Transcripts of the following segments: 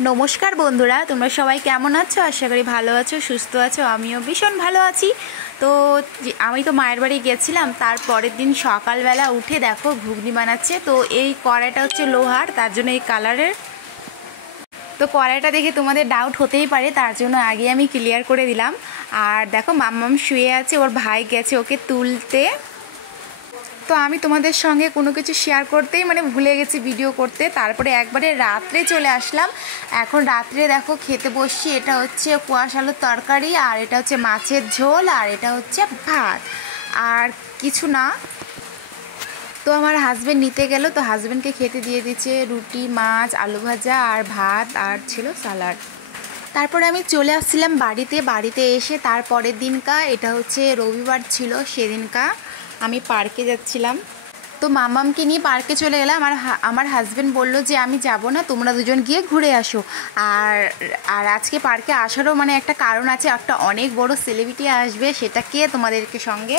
নমস্কার বন্ধুরা, তোমরা সবাই কেমন আছো? আশা করি ভালো আছো, সুস্থ আছো। আমিও ভীষণ ভালো আছি। তো আমি তো মায়ের বাড়ি গেছিলাম, তার পরের দিন সকালবেলা উঠে দেখো ঘুগনি বানাচ্ছে। তো এই কড়াইটা হচ্ছে লোহার, তার জন্য এই কালারের। তো কড়াইটা দেখে তোমাদের ডাউট হতেই পারে, তার জন্য আগে আমি ক্লিয়ার করে দিলাম। আর দেখো মাম্মাম শুয়ে আছে, ওর ভাই গেছে ওকে তুলতে। তো আমি তোমাদের সঙ্গে কোনো কিছু শেয়ার করতেই ভুলে গেছি ভিডিও করতে। তারপরে একবারে রাত্রে চলে আসলাম। এখন রাত্রে দেখো খেতে বসছি। এটা হচ্ছে কুয়াশ আলুর তরকারি, আর এটা হচ্ছে মাছের ঝোল, আর এটা হচ্ছে ভাত, আর কিছু না। তো আমার হাজব্যান্ড নিতে গেল, তো হাজব্যান্ডকে খেতে দিয়ে দিচ্ছে রুটি, মাছ, আলু ভাজা আর ভাত, আর ছিল স্যালাড। তারপরে আমি চলে আসছিলাম বাড়িতে এসে তারপরের দিনকা, এটা হচ্ছে রবিবার ছিল, সেদিনকা আমি পার্কে যাচ্ছিলাম। তো মামামকে নিয়ে পার্কে চলে গেলাম। আমার হাজব্যান্ড বলল যে আমি যাব না, তোমরা দুজন গিয়ে ঘুরে আসো। আর আর আজকে পার্কে আসারও একটা কারণ আছে। একটা অনেক বড় সেলিব্রিটি আসবে, সেটাকে তোমাদেরকে সঙ্গে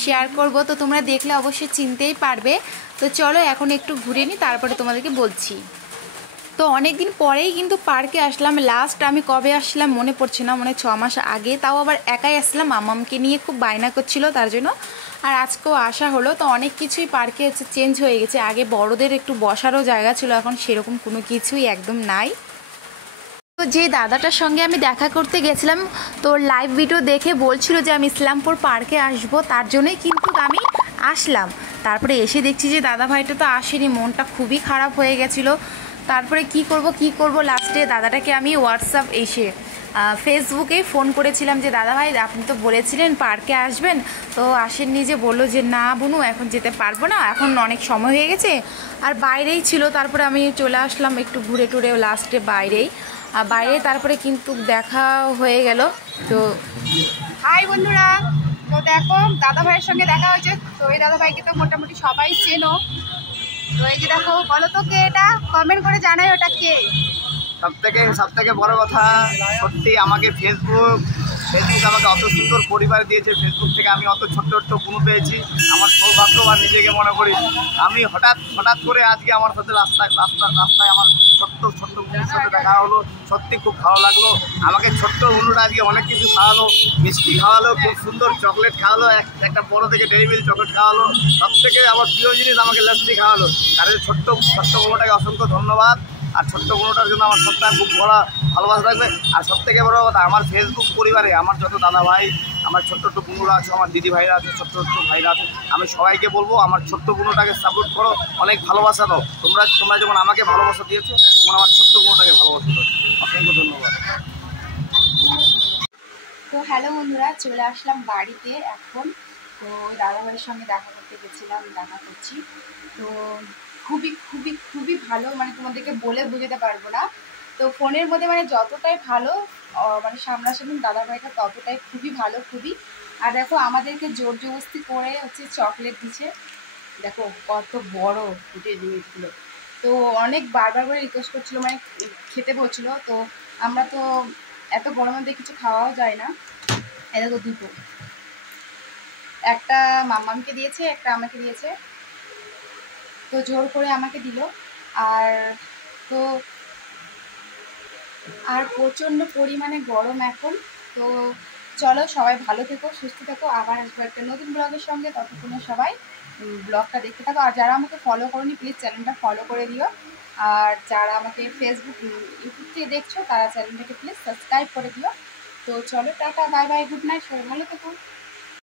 শেয়ার করব। তো তোমরা দেখলে অবশ্যই চিনতেই পারবে। তো চলো এখন একটু ঘুরে নিই, তারপরে তোমাদেরকে বলছি। তো অনেক দিন পরেই কিন্তু পার্কে আসলাম। লাস্ট আমি কবে আসলাম মনে পড়ছে না, 6 মাস আগে। তাও আবার একাই আসলাম, মামামকে নিয়ে খুব বায়না করছিল তার জন্য। আর আজকেও আসা হলো। তো অনেক কিছুই পার্কে হচ্ছে চেঞ্জ হয়ে গেছে। আগে বড়দের একটু বসারও জায়গা ছিল, এখন সেরকম কোনো কিছুই একদম নাই। তো যে দাদাটার সঙ্গে আমি দেখা করতে গেছিলাম, তো লাইভ ভিডিও দেখে বলছিল যে আমি ইসলামপুর পার্কে আসব, তার জন্যই কিন্তু আমি আসলাম। তারপরে এসে দেখছি যে দাদা ভাইটা তো আসেনি, মনটা খুবই খারাপ হয়ে গেছিলো। তারপরে কি করব লাস্টে দাদাটাকে আমি ফেসবুকে ফোন করেছিলাম যে দাদা ভাই আপনি তো বলেছিলেন পার্কে আসবেন, তো আসেননি যে। বললো যে না বুনু, এখন যেতে পারবো না, এখন অনেক সময় হয়ে গেছে। আর বাইরেই ছিল। তারপরে আমি চলে আসলাম একটু ঘুরে টুরে, লাস্টে বাইরে তারপরে কিন্তু দেখা হয়ে গেল। তো হাই বন্ধুরা, তো দেখো দাদা ভাইয়ের সঙ্গে দেখা হয়েছে। তো এই দাদা ভাইকে তো মোটামুটি সবাই চেনো। তো এই যে দেখো, বলো তো কে এটা, কমেন্ট করে জানাই ওটা কে। সব থেকে বড় কথা, সত্যি আমাকে ফেসবুক আমাকে অত সুন্দর পরিবার দিয়েছে। ফেসবুক থেকে আমি অত ছোট্ট গুণ পেয়েছি। আমার সৌভাগ্যবান নিজেকে মনে করি। আমি হঠাৎ করে আজকে আমার সাথে রাস্তায় আমার ছোট্ট বুনুর সাথে দেখা হলো। সত্যি খুব ভালো লাগলো। আমাকে ছোট্ট বুনুটা আজকে অনেক কিছু খাওয়ালো, মিষ্টি খাওয়ালো, খুব সুন্দর চকলেট খাওয়ালো, একটা বড় থেকে ডেইরি মিল্ক চকলেট খাওয়ালো। সব থেকে আমার প্রিয় জিনিস আমাকে লস্যি খাওয়ালো। তার ছোট্ট বুনুটাকে অসংখ্য ধন্যবাদ। আর ছোট্ট বোনটার জন্য আমার সবসময় খুব বড় ভালোবাসা থাকবে। আর সব থেকে বড় কথা, আমার ফেসবুক পরিবারে আমার যত দাদা ভাই, আমার ছোট্ট বোনরা আছে, আমার দিদি ভাইরা আছে, ছোট্ট ভাইরা আছে, আমি সবাইকে বলবো আমার ছোট্ট বোনটাকে সাপোর্ট করো, অনেক ভালোবাসা দাও। তোমরা যেমন আমাকে ভালোবাসা দিয়েছো, তোমরা আমার ছোট্ট বোনটাকে ভালোবাসা দাও। অসংখ্য ধন্যবাদ। তো হ্যালো বন্ধুরা, চলে আসলাম বাড়িতে এখন। তো দাদা ভাইয়ের সঙ্গে দেখা করতে গেছিলাম, দেখা করছি। তো খুবই খুবই খুবই ভালো, তোমাদেরকে বলে বোঝাতে পারবো না। তো ফোনের মধ্যে যতটাই ভালো, সামনাসামনি দাদা ভাইটা ততটাই খুবই ভালো, খুবই। আর দেখো আমাদেরকে জোর জবরদস্তি করে হচ্ছে চকলেট দিচ্ছে। দেখো কত বড় ফুটে জিনিসগুলো। তো অনেক বারবার করে রিকোয়েস্ট করছিল, খেতে বলছিল। তো আমরা তো এত গরমের মধ্যে কিছু খাওয়াও যায় না। এটা তো দুটো, একটা মাম্মামকে দিয়েছে, একটা আমাকে দিয়েছে। তো জোর করে আমাকে দিল। আর তো আর প্রচণ্ড পরিমাণে গরম এখন। তো চলো সবাই ভালো থেকো, সুস্থ থেকো। আবার আসবো একটা নতুন ব্লগের সঙ্গে। ততক্ষণে সবাই ব্লগটা দেখতে থাকো। আর যারা আমাকে ফলো করোনি, প্লিজ চ্যানেলটা ফলো করে দিও। আর যারা আমাকে ফেসবুক, ইউটিউব থেকে দেখছো, তারা চ্যানেলটাকে প্লিজ সাবস্ক্রাইব করে দিও। তো চলো, tata, bye bye, good night, সবাই ভালো থেকো।